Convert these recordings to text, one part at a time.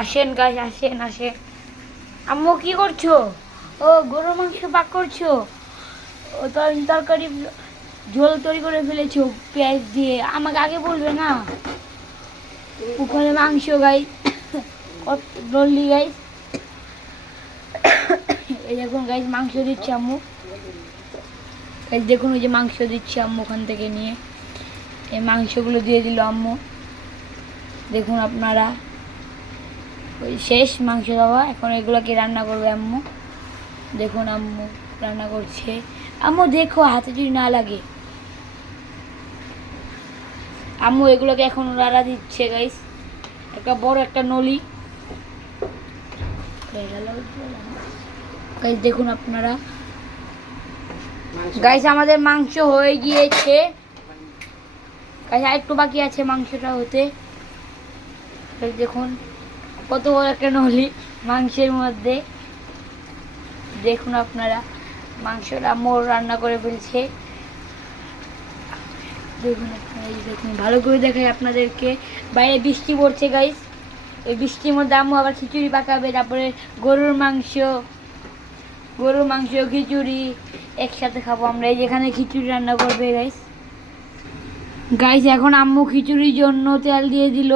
আসেন গাইস, আসেন আসেন। আম্মু কি করছো? ও গরুর মাংস পাক করছো? ও তরকারি ঝোল তৈরি করে ফেলেছো পেঁয়াজ দিয়ে, আমাকে আগে বলবে না? উপরে মাংস গাইস, কত ডললি গাইস। এই দেখুন গাইস, মাংস দিচ্ছে আম্মু। গাইস দেখুন, ওই যে মাংস দিচ্ছে আম্মু ওখান থেকে নিয়ে। এই মাংসগুলো দিয়ে দিল আম্মু। দেখুন আপনারা, ওই শেষ মাংস দেওয়া। এখন এগুলোকে রান্না করবে আম্মু। দেখুন আম্মু রান্না করছে। আম্মু দেখো হাতে যদি না লাগে। আম্মু এগুলোকে এখন রান্না দিচ্ছে গাইস। একটা বড় একটা নলি গাইস, দেখুন আপনারা। গাইস আমাদের মাংস হয়ে গিয়েছে গাইস, আর একটু বাকি আছে মাংসটা হতে। দেখুন কত বড় একটা নলি মাংসের মধ্যে। দেখুন আপনারা, মাংসটা আম্মু রান্না করে ফেলছে। দেখুন আপনারা, এই দেখুন ভালো করে দেখাই আপনাদেরকে। বাইরে বৃষ্টি পড়ছে গাইস। এই বৃষ্টির মধ্যে আম্মু আবার খিচুড়ি পাকাবে, তারপরে গরুর মাংস খিচুড়ি একসাথে খাবো আমরা। এই যেখানে খিচুড়ি রান্না করবে গাইস। গাইস এখন আম্মু খিচুড়ির জন্য তেল দিয়ে দিল।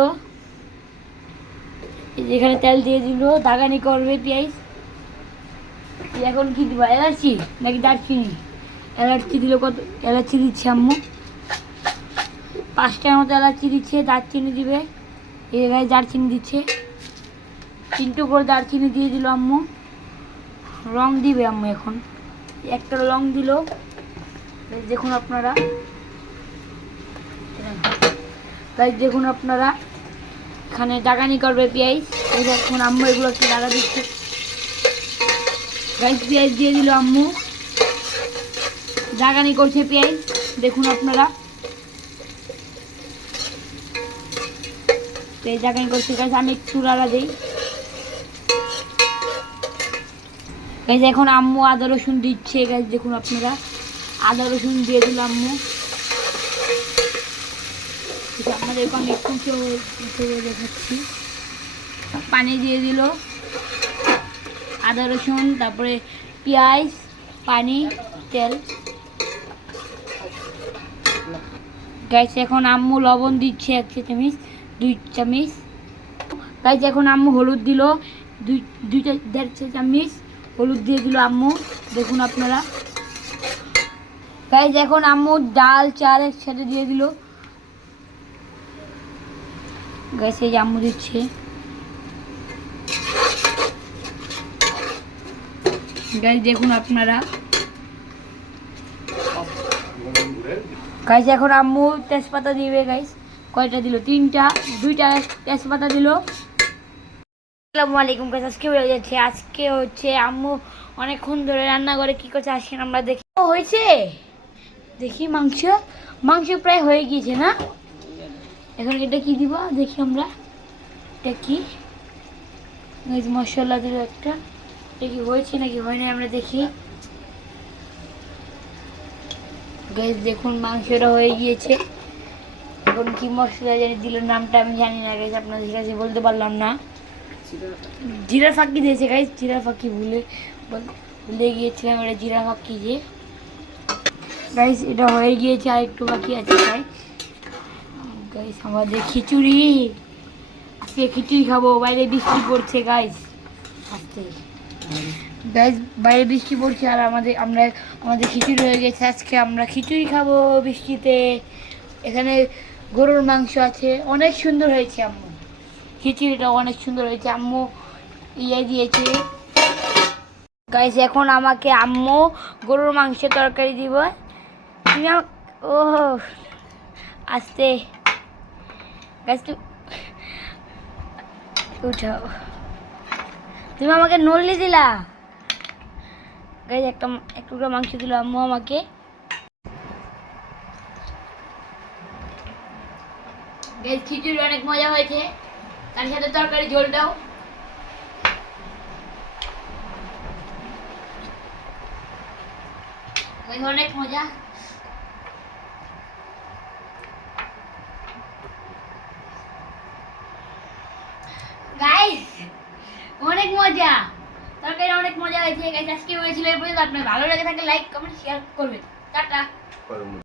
যেখানে তেল দিয়ে দিল, দাগানি করবে পেঁয়াজ। এখন কি দিবা, এলাচি নাকি দারচিনি? এলাচি দিল, কত এলাচি দিচ্ছে আম্মু? 5টার মতো এলাচি দিচ্ছে। দারচিনি দিবে, এই জায়গায় দারচিনি দিচ্ছে। 3টে করে দারচিনি দিয়ে দিল আম্মু। রং দিবে আম্মু এখন, একটা রং দিল। দেখুন আপনারা, দেখুন আপনারা, এখানে দাগানি করবে পেঁয়াজ। এই দেখুন আম্মু এগুলো একটু লাগা দিচ্ছে গাইস। পেঁয়াজ দিয়ে দিল আম্মু, দাগানি করছে পেঁয়াজ। দেখুন আপনারা, পেঁয়াজ দাগানি করছে গাইস। আমি একটু লাগা দিই গাইস। এখন আম্মু আদা রসুন দিচ্ছে গাইস। দেখুন আপনারা, আদা রসুন দিয়ে দিল আম্মু। আপনাদেরকে আমি একটু দেখাচ্ছি। পানি দিয়ে দিল, আদা রসুন, তারপরে পেঁয়াজ, পানি, তেল গাইস। এখন আম্মু লবণ দিচ্ছে 1 চামচ, 2 চামচ গাইস। এখন আম্মু হলুদ দিল, 1.5 চামচ হলুদ দিয়ে দিল আম্মু। দেখুন আপনারা গাইস, এখন আম্মু ডাল চাল একসাথে দিয়ে দিল গাইস। এই যে আম্মু দিচ্ছে গাইস। দেখুন আপনারা গাইস, এখন আম্মু তেজপাতা দিবে গাইস। কয়টা দিল? 2টা তেজপাতা দিল। আসসালামু আলাইকুম গাইস, আজকে হয়ে যাচ্ছে। আজকে হচ্ছে আম্মু অনেকক্ষণ ধরে রান্না করে কি করছে আসেন আমরা দেখি। হয়েছে দেখি, মাংস প্রায় হয়ে গিয়েছে না? এখন এটা কি দিব দেখি আমরা। এটা কি গাইস? মশলা দিল একটা। এটা কি হয়েছে নাকি হয় না আমরা দেখি গাইস। দেখুন মাংসটা হয়ে গিয়েছে। এখন কি মশলা জানি দিল, নামটা আমি জানি না গাইস, আপনাদের কাছে বলতে পারলাম না। জিরা ফাঁকি দিয়েছে গাইস, জিরা ফাঁকি ভুলে গিয়েছিলাম। এটা জিরা ফাঁকি যে গাইস, এটা হয়ে গিয়েছে। আর একটু বাকি আছে গাইস। আমাদের খিচুড়ি, আজকে খিচুড়ি খাবো। বাইরে বৃষ্টি পড়ছে গাইস, আজকে গাইস বাইরে বৃষ্টি পড়ছে। আর আমাদের খিচুড়ি হয়ে গেছে। আজকে আমরা খিচুড়ি খাবো বৃষ্টিতে। এখানে গরুর মাংস আছে, অনেক সুন্দর হয়েছে আম্মু। খিচুড়িটা অনেক সুন্দর হয়েছে, আম্মু দিয়েছে গাইস। এখন আমাকে আম্মু গরুর মাংস তরকারি দিব। তুমি ও আস্তে গাইস, উঠাও। তুমি আমাকে নড়লি দিলা গাইস। একটু মাংস দিল আম্মু আমাকে গাইস। খিচুড়ি অনেক মজা হয়েছে, তার সাথে তরকারি ঝোলটাও অনেক মজা। গাইস অনেক মজা, তরকারি অনেক মজা হয়েছে গাইস। আজকে হয়েছিল এই পর্যন্ত। আপনার ভালো লেগে থাকলে লাইক কমেন্ট শেয়ার করবেন। টাটা।